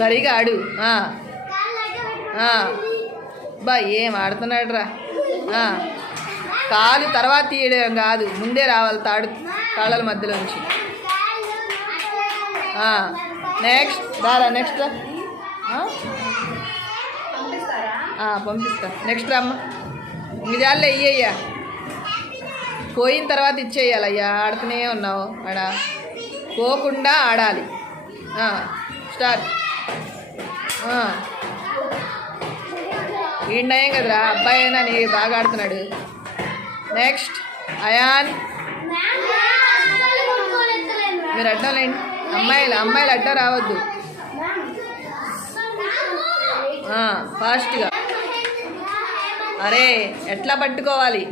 సరిగా ఆడు. బా ఏం ఆడుతున్నాడు రా. కాలు తర్వాత తీయడం కాదు, ముందే రావాలి తాడు కాళ్ళ మధ్యలోంచి. నెక్స్ట్ రారా, నెక్స్ట్ రా. పంపిస్తా. నెక్స్ట్ రామ్మ. ఇదాల్లో ఇయ్యయ్యా, పోయిన తర్వాత ఇచ్చేయాలయ్యా. ఆడుతూనే ఉన్నావు ఆడ, పోకుండా ఆడాలి. స్టార్ట్. ఈయనయం కదరా, అబ్బాయి అయినా నీ బాగా ఆడుతున్నాడు. నెక్స్ట్ అయాన్. మీరు అడ్డం లేండి, అమ్మాయిలు అడ్డం రావద్దు. ఫాస్ట్గా. అరే ఎట్లా పట్టుకోవాలి?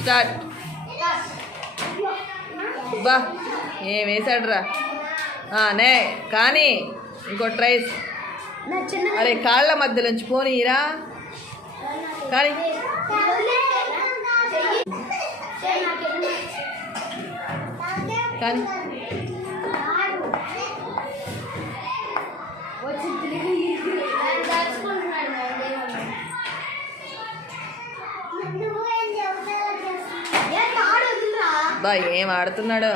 స్టార్ట్. బా ఏం వేసాడు రా. నే కానీ ఇంకో ట్రైస్. అరే కాళ్ళ మధ్యలోంచి పోనీరా కానీ. కానీ బా ఏం ఆడుతున్నాడు.